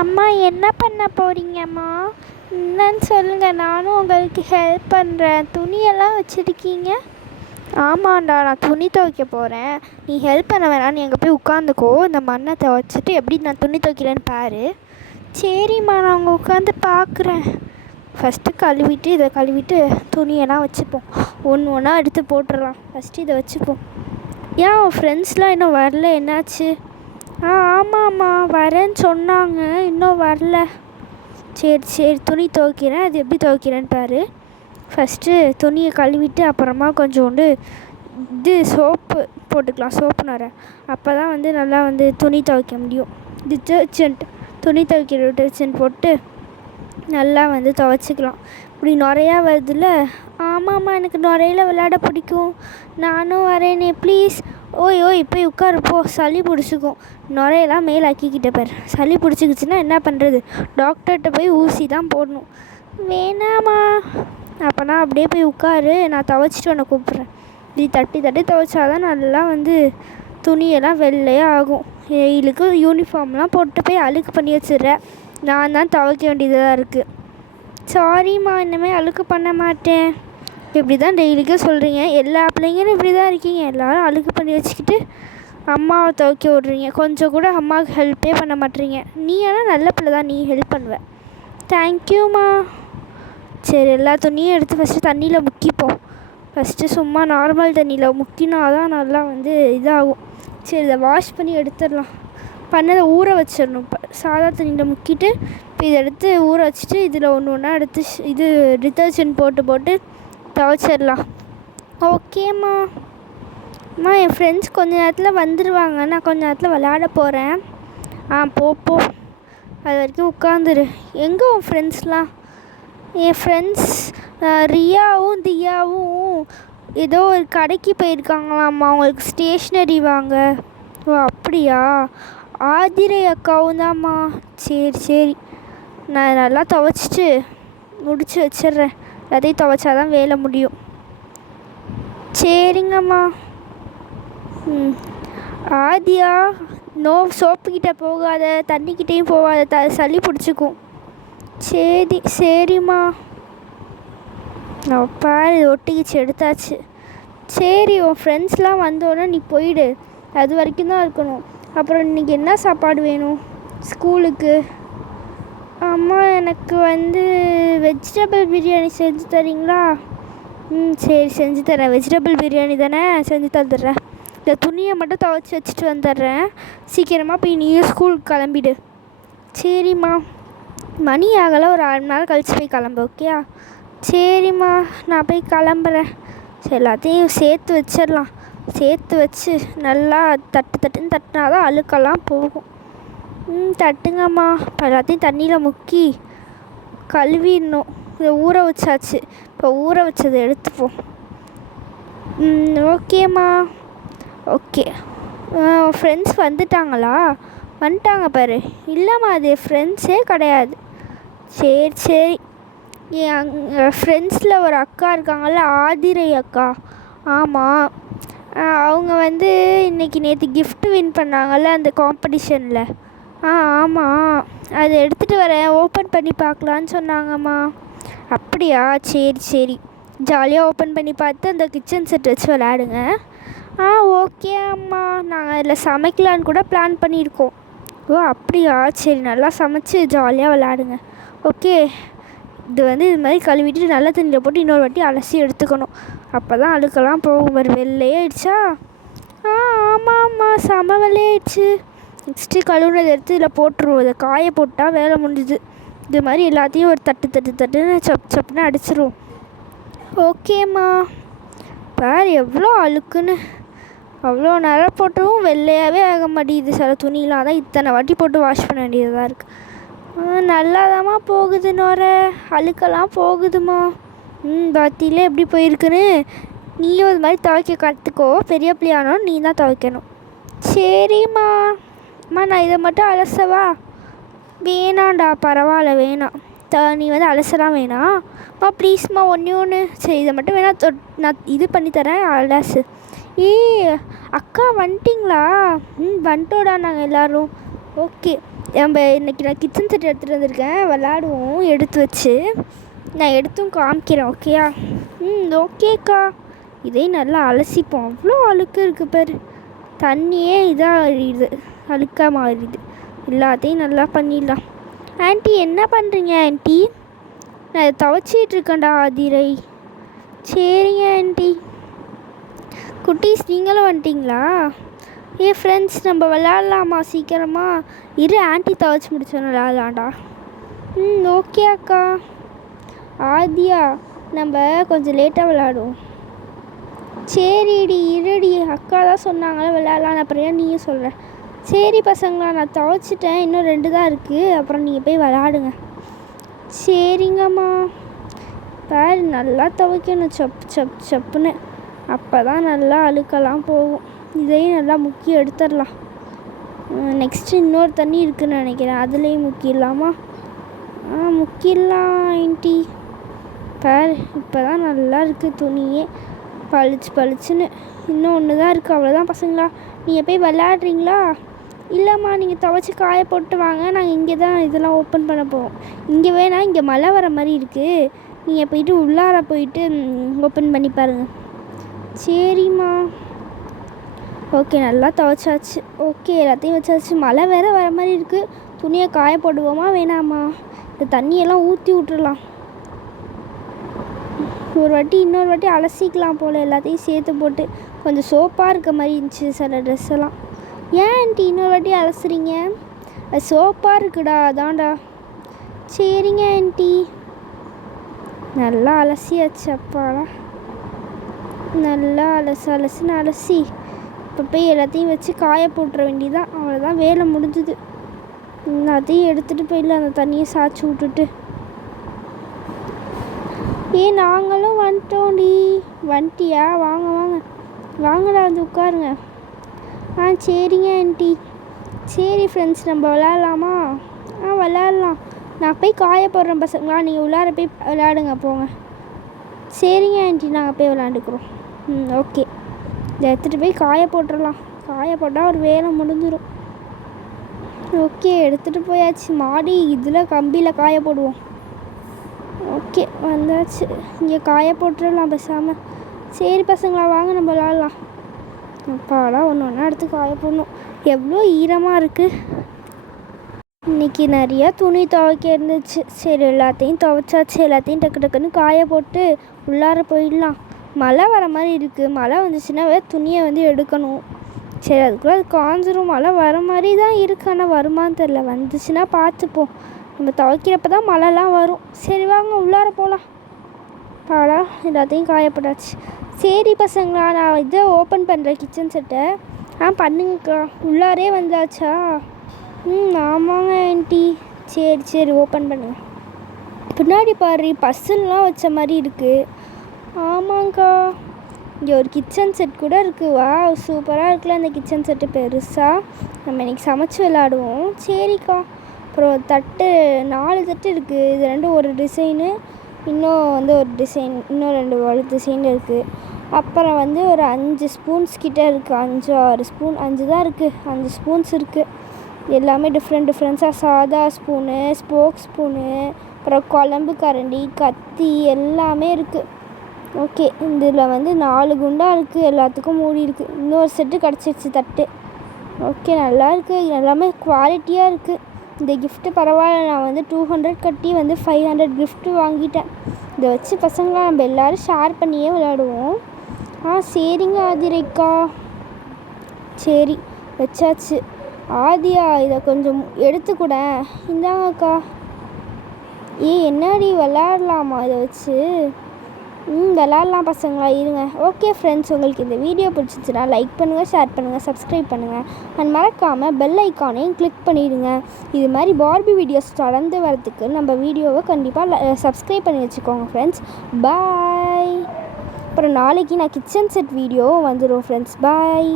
அம்மா என்ன பண்ண போகிறீங்கம்மா? என்னன்னு சொல்லுங்கள், நானும் உங்களுக்கு ஹெல்ப் பண்ணுறேன். துணியெல்லாம் வச்சுருக்கீங்க. ஆமாண்டா, நான் துணி துவைக்க போகிறேன். நீ ஹெல்ப் பண்ண வேணாம், நீ அங்கே போய் உட்காந்துக்கோ. இந்த மண்ணை துவைச்சிட்டு எப்படி நான் துணி துவைக்கிறேன்னு பாரு. சரிம்மா, நான் அங்கே உட்காந்து பார்க்குறேன். ஃபஸ்ட்டு கழுவிட்டு இதை கழுவிட்டு துணியெல்லாம் வச்சுப்போம். ஒன்று ஒன்றா எடுத்து போட்டுடலாம். ஃபஸ்ட்டு இதை வச்சுப்போம். ஏன் உன் ஃப்ரெண்ட்ஸ்லாம் இன்னும் வரல, என்னாச்சு? ஆமாம்மா, வரேன்னு சொன்னாங்க, இன்னும் வரல. சரி துணி துவைக்கிறேன். அது எப்படி துவைக்கிறேன்னு பாரு. ஃபஸ்ட்டு துணியை கழுவிட்டு அப்புறமா கொஞ்சோண்டு சோப்பு போட்டுக்கலாம், சோப்பு நுரை. அப்போ தான் நல்லா துணி துவைக்க முடியும். டிட்டர்ஜென்ட், துணி துவைக்கிற டிட்டர்ஜென்ட் போட்டு நல்லா துவைச்சிக்கலாம். இப்படி நுரையா வருதுல்ல? ஆமாம்மா, எனக்கு நுரையில விளையாட பிடிக்கும். நானும் வரேனே, ப்ளீஸ். ஓய் போய் உட்காருப்போ, சளி பிடிச்சிக்கும். நுரையெல்லாம் மேலே ஆக்கிக்கிட்ட பாரு. சளி பிடிச்சிக்கிச்சின்னா என்ன பண்ணுறது? டாக்டர்கிட்ட போய் ஊசி தான் போடணும். வேணாமா, அப்போனா அப்படியே போய் உட்காரு, நான் துவைச்சிட்டு உன்னை கூப்பிட்றேன். இப்படி தட்டி தட்டி துவைச்சாதான் நல்லா துணியெல்லாம் வெள்ளையாக ஆகும். வெயிலுக்கு யூனிஃபார்ம்லாம் போட்டு போய் அழுக்கு பண்ணி வச்சிடுறேன். நான் தான் துவைக்க வேண்டியதாக இருக்குது. சாரிம்மா, இனிமேல் அழுக்கு பண்ண மாட்டேன். இப்படி தான் டெய்லிக்கும் சொல்கிறீங்க. எல்லா பிள்ளைங்களும் இப்படி தான் இருக்கீங்க. எல்லோரும் அழுக்கு பண்ணி வச்சுக்கிட்டு அம்மாவை துவைக்க விட்றீங்க. கொஞ்சம் கூட அம்மாவுக்கு ஹெல்ப்பே பண்ண மாட்டேறீங்க. நீ ஆனால் நல்ல பிள்ளை தான், நீ ஹெல்ப் பண்ணுவ. தேங்க்யூம்மா. சரி, எல்லா துணியும் எடுத்து ஃபஸ்ட்டு தண்ணியில் முக்கிப்போம். ஃபஸ்ட்டு சும்மா நார்மல் தண்ணியில் முக்கினா தான் நல்லா இதாகும். சரி, இதை வாஷ் பண்ணி எடுத்துடலாம். பண்ணதை ஊற வச்சிடணும். இப்போ சாதா தண்ணியில் முக்கிட்டு இப்போ இதை எடுத்து ஊற வச்சுட்டு இதில் ஒன்று ஒன்றா எடுத்து இது டிட்டர்ஜென்ட் போட்டு துவைச்சிடலாம். ஓகேம்மா. அம்மா, என் ஃப்ரெண்ட்ஸ் கொஞ்ச நேரத்தில் வந்துடுவாங்க. நான் கொஞ்ச நேரத்தில் விளையாட போகிறேன். போ. அது வரைக்கும் உட்காந்துரு. எங்கே உன் ஃப்ரெண்ட்ஸ்லாம்? என் ஃப்ரெண்ட்ஸ் ரியாவும் தியாவும் ஏதோ ஒரு கடைக்கு போயிருக்காங்களாம்மா. அவங்களுக்கு ஸ்டேஷ்னரி வாங்க. ஓ அப்படியா? ஆதிரை அக்காவும் தான்மா. சரி, நான் நல்லா துவைச்சிட்டு முடிச்சு வச்சிட்றேன். எல்லாத்தையும் துவைச்சாதான் வேலை முடியும். சரிங்கம்மா. ஆதியா, சோப்புக்கிட்ட போகாத, தண்ணிக்கிட்டேயும் போகாத, சளி பிடிச்சிக்கும். சரிம்மா. நான் பாரு, ஒட்டிக்கிச்சு, எடுத்தாச்சு. சரி, உன் ஃப்ரெண்ட்ஸ்லாம் வந்தோடனே நீ போயிடு. அது வரைக்கும் தான் இருக்கணும். அப்புறம் இன்றைக்கி என்ன சாப்பாடு வேணும் ஸ்கூலுக்கு? அம்மா, எனக்கு வெஜிடபிள் பிரியாணி செஞ்சு தரீங்களா? சரி, செஞ்சு தரேன். வெஜிடபிள் பிரியாணி தானே, செஞ்சு தந்துடுறேன். இந்த துணியை மட்டும் துவைச்சி வச்சுட்டு வந்துடுறேன். சீக்கிரமாக போய் நீயும் ஸ்கூலுக்கு கிளம்பிடு. சரிம்மா. மணி ஆகலை, ஒரு 1/2 மணி நேரம் கழித்து போய் கிளம்பு. ஓகேயா? சரிம்மா, நான் போய் கிளம்புறேன். சரி, எல்லாத்தையும் சேர்த்து வச்சிடலாம். சேர்த்து வச்சு நல்லா தட்டுன்னு தட்டினா தான் அழுக்கெல்லாம் போகும். தட்டுங்கம்மா. இப்போ எல்லாத்தையும் தண்ணியில் முக்கி கழுவிடணும். இதை ஊற வச்சாச்சு. இப்போ ஊற வச்சதை எடுத்துப்போம். ஓகேம்மா. ஓகே. ஃப்ரெண்ட்ஸ் வந்துட்டாங்களா? வந்துட்டாங்க பாரு. இல்லைம்மா, அது ஃப்ரெண்ட்ஸே கிடையாது. சரி, என் ஃப்ரெண்ட்ஸில் ஒரு அக்கா இருக்காங்கள்ல, ஆதிரை அக்கா. ஆமாம், அவங்க நேற்று கிஃப்ட் வின் பண்ணாங்கள்ல அந்த காம்படிஷனில். ஆமாம், அதை எடுத்துகிட்டு வரேன், ஓப்பன் பண்ணி பார்க்கலான்னு சொன்னாங்கம்மா. அப்படியா? சரி, ஜாலியாக ஓப்பன் பண்ணி பார்த்து அந்த கிச்சன் செட் வச்சு விளையாடுங்க. ஓகே அம்மா. நாங்கள் அதில் சமைக்கலான்னு கூட பிளான் பண்ணியிருக்கோம். ஓ அப்படியா? சரி, நல்லா சமைச்சு ஜாலியாக விளையாடுங்க. ஓகே. இது இது மாதிரி கழுவிட்டு நல்ல தண்ணியில் போட்டு இன்னொரு வாட்டி அலசி எடுத்துக்கணும். அப்போ தான் அழுக்கெல்லாம் போகும். வெள்ளையாயிடுச்சா? ஆமாம்மா, செம வெள்ளையாயிடுச்சு. நெக்ஸ்ட்டு கழுவுனதை எடுத்து இதில் போட்டுருவோம். இதை காய போட்டால் வேலை முடிஞ்சுது. இது மாதிரி எல்லாத்தையும் ஒரு தட்டுன்னு சப்புன்னு அடிச்சிருவோம். ஓகேம்மா. பாரு எவ்வளோ அழுக்குன்னு. அவ்வளோ நேரம் போட்டவும் வெள்ளையாகவே ஆக மாட்டேங்குது. சில துணியெலாம் தான் இத்தனை வாட்டி போட்டு வாஷ் பண்ண வேண்டியதாக இருக்குது. நல்லாதாம்மா போகுது நுரை, அழுக்கெல்லாம் போகுதுமா. பாத்தியில எப்படி போயிருக்குன்னு. நீயும் இது மாதிரி துவைக்க கற்றுக்கோ. பெரிய பிள்ளையானோ நீ தான் துவைக்கணும். சரிம்மா. நான் இதை மட்டும் அலசவா? வேணாண்டா, பரவாயில்ல, வேணாம். நீ அலசலாம் வேணாம். ப்ளீஸ்மா, ஒன்று. சரி, இதை மட்டும் நான் இது பண்ணித்தரேன், அலசு. அக்கா வந்துட்டிங்களா? வந்துட்டோடா நாங்கள் எல்லோரும். ஓகே. நான் கிச்சன் செட் எடுத்துகிட்டு வந்திருக்கேன், விளாடுவோம் எடுத்து வச்சு. நான் எடுத்தும் காமிக்கிறேன், ஓகேயா? ஓகேக்கா. இதே நல்லா அலசிப்போம். அவ்வளோ அழுக்கு இருக்குது பாரு, தண்ணியே இதாக அழியுது, அழுக்காக மாறிடுது. எல்லாத்தையும் நல்லா பண்ணிடலாம். ஆண்டி என்ன பண்ணுறீங்க ஆண்டி? நான் இதை துவைச்சிட்டு இருக்கேன்டா ஆதிரை. சரிங்க ஆண்டி. குட்டீஸ் நீங்களும் வந்துட்டிங்களா? ஃப்ரெண்ட்ஸ் நம்ம விளாட்லாமா சீக்கிரமா? இரு ஆண்டி துவைச்சி முடிச்சோன்னு விளாட்லாம்டா. ஓகே அக்கா. ஆதியா நம்ம கொஞ்சம் லேட்டாக விளாடுவோம். சரிடி இருடி, அக்கா தான் சொன்னாங்களே விளாட்லாம், அப்புறம் ஏன் நீயும் சொல்கிற? சரி பசங்களா, நான் துவைச்சிட்டேன், இன்னும் 2 தான் இருக்குது, அப்புறம் நீங்கள் போய் விளாடுங்க. சரிங்கம்மா. பாரு நல்லா துவைக்கணும் சப்புன்னு, அப்போ தான் நல்லா அழுக்கெல்லாம் போகும். இதையும் நல்லா முக்கி எடுத்துடலாம். நெக்ஸ்ட்டு இன்னொரு தண்ணி இருக்குதுன்னு நினைக்கிறேன், அதுலேயும் முக்கிடலாமா? முக்கிடலாம் ஆண்டி. பாரு இப்போ தான் நல்லா இருக்குது துணியே, பளிச்சுன்னு. இன்னும் ஒன்று தான் இருக்குது, அவ்வளோதான் பசங்களா. நீங்கள் போய் விளாட்றீங்களா? இல்லைம்மா, நீங்கள் துவைச்சி காய போட்டு வாங்க, நாங்கள் இங்கே தான் இதெல்லாம் ஓப்பன் பண்ண போவோம். இங்கே வேணால் இங்கே மழை வர மாதிரி இருக்குது, நீங்கள் போயிட்டு உள்ளார போயிட்டு ஓப்பன் பண்ணி பாருங்கள். சரிம்மா. ஓகே நல்லா துவைச்சாச்சு. ஓகே எல்லாத்தையும் வச்சாச்சு. மழை வேறு வர மாதிரி இருக்குது, துணியை காய போடுவோமா வேணாமா? இந்த தண்ணியெல்லாம் ஊற்றி விட்டுடலாம். இன்னொரு வாட்டி அலசிக்கலாம் போல், எல்லாத்தையும் சேர்த்து போட்டு. கொஞ்சம் சோப்பாக இருக்க மாதிரி இருந்துச்சு சில ட்ரெஸ் எல்லாம். ஏன் ஆண்டி இன்னொரு வாட்டி அலசுறீங்க? அது சோப்பாக இருக்குடா, அதான்டா. சரிங்க ஆண்டி. நல்லா அலசியாச்சு. அப்பாடா, நல்லா அலசுன்னு அலசி இப்போ போய் எல்லாத்தையும் வச்சு காய போட்டுற வேண்டியதான், அவ்வளோதான், வேலை முடிஞ்சுது. எல்லாத்தையும் எடுத்துகிட்டு போயிடலாம், அந்த தண்ணியை சாய்ச்சி விட்டுட்டு. நாங்களும் வந்துட்டோண்டி. வந்துட்டியா? வாங்கடா வந்து உட்காருங்க. சரிங்க ஆண்டி. சரி ஃப்ரெண்ட்ஸ், நம்ம விளாட்லாமா? விளாட்லாம். நான் போய் காய போடுறேன் பசங்களா, நீங்கள் உள்ளார போய் விளாடுங்க போங்க. சரிங்க ஆண்டி, நாங்கள் போய் விளாண்டுக்குறோம். ஓகே, இதை எடுத்துகிட்டு போய் காய போட்டுடலாம். காய போட்டால் ஒரு வேலை முடிஞ்சிடும். ஓகே எடுத்துகிட்டு போயாச்சு. மாடி இதில் கம்பியில் காய போடுவோம். ஓகே வந்தாச்சு, இங்கே காய போட்டுடலாம் பேசாமல். சரி பசங்களா வாங்க நம்ம விளாட்லாம். அப்பாலாம் ஒன்று எடுத்து காய போடணும். எவ்வளோ ஈரமாக இருக்குது. இன்றைக்கி நிறையா துணி துவைக்க இருந்துச்சு. சரி எல்லாத்தையும் துவைச்சாச்சு. எல்லாத்தையும் டக்குன்னு காய போட்டு உள்ளார போயிடலாம். மழை வர மாதிரி இருக்குது. மழை வந்துச்சுன்னா துணியை எடுக்கணும். சரி அதுக்குள்ளே அது காஞ்சிரும். மழை வர மாதிரி தான் இருக்குது, ஆனால் வருமானு தெரில. வந்துச்சுன்னா பார்த்துப்போம். நம்ம துவைக்கிறப்ப தான் மழைலாம் வரும். சரி வாங்க உள்ளார போகலாம். பாடா எல்லாத்தையும் காயப்படாச்சு. சரி பசங்களா, நான் இதை ஓப்பன் பண்ணுறேன் கிச்சன் செட்டை. பண்ணுங்கக்கா. உள்ளாரே வந்தாச்சா? ஆமாங்க ஆண்டி. சரி ஓப்பன் பண்ணுங்க. பின்னாடி பாரு பஸ்ஸுலாம் வச்ச மாதிரி இருக்குது. ஆமாங்க்கா. இங்கே ஒரு கிச்சன் செட் கூட இருக்குது. வா சூப்பராக இருக்குல்ல அந்த கிச்சன் செட்டு, பெருசாக. நம்ம இன்றைக்கி சமைச்சு விளாடுவோம். சரிக்கா. அப்புறம் தட்டு 4 தட்டு இருக்குது. இது 2 ஒரு டிசைனு, இன்னும் ஒரு டிசைன், இன்னும் 2 டிசைன் இருக்குது. அப்புறம் ஒரு 5 ஸ்பூன்ஸ் கிட்டே இருக்குது. 5-6 ஸ்பூன், 5 தான் இருக்குது. 5 ஸ்பூன்ஸ் இருக்குது. எல்லாமே டிஃப்ரெண்ட்ஸாக. சாதா ஸ்பூனு, ஸ்போக் ஸ்பூனு, அப்புறம் குழம்பு கரண்டி, கத்தி எல்லாமே இருக்குது. ஓகே, இதில் 4 குண்டா இருக்குது. எல்லாத்துக்கும் மூடி இருக்குது. இன்னொரு செட்டு கிடச்சிருச்சு தட்டு. ஓகே நல்லா இருக்குது. எல்லாமே குவாலிட்டியாக இருக்குது. இந்த கிஃப்ட்டு பரவாயில்ல. நான் 200 கட்டி 500 கிஃப்ட்டு வாங்கிட்டேன். இதை வச்சு பசங்களாம் நம்ம எல்லோரும் ஷேர் பண்ணியே விளையாடுவோம். சரிங்க ஆதிரைக்கா. சரி வச்சாச்சு. ஆதியா இதை கொஞ்சம் எடுத்துக்கூட. இந்தாங்கக்கா. என்னடி விளாட்லாமா இதை வச்சு? விளாட்லாம் பசங்களா, இருங்க. ஓகே ஃப்ரெண்ட்ஸ், உங்களுக்கு இந்த வீடியோ பிடிச்சிச்சுன்னா லைக் பண்ணுங்கள், ஷேர் பண்ணுங்கள், சப்ஸ்கிரைப் பண்ணுங்கள். அண்ட் மறக்காமல் பெல் ஐக்கானையும் கிளிக் பண்ணிவிடுங்க. இது மாதிரி பார்பி வீடியோஸ் தொடர்ந்து வரதுக்கு நம்ம வீடியோவை கண்டிப்பாக சப்ஸ்கிரைப் பண்ணி வச்சுக்கோங்க ஃப்ரெண்ட்ஸ். பாய். அப்புறம் நாளைக்கு நான் கிச்சன் செட் வீடியோவும் வந்துடும் ஃப்ரெண்ட்ஸ். பாய்.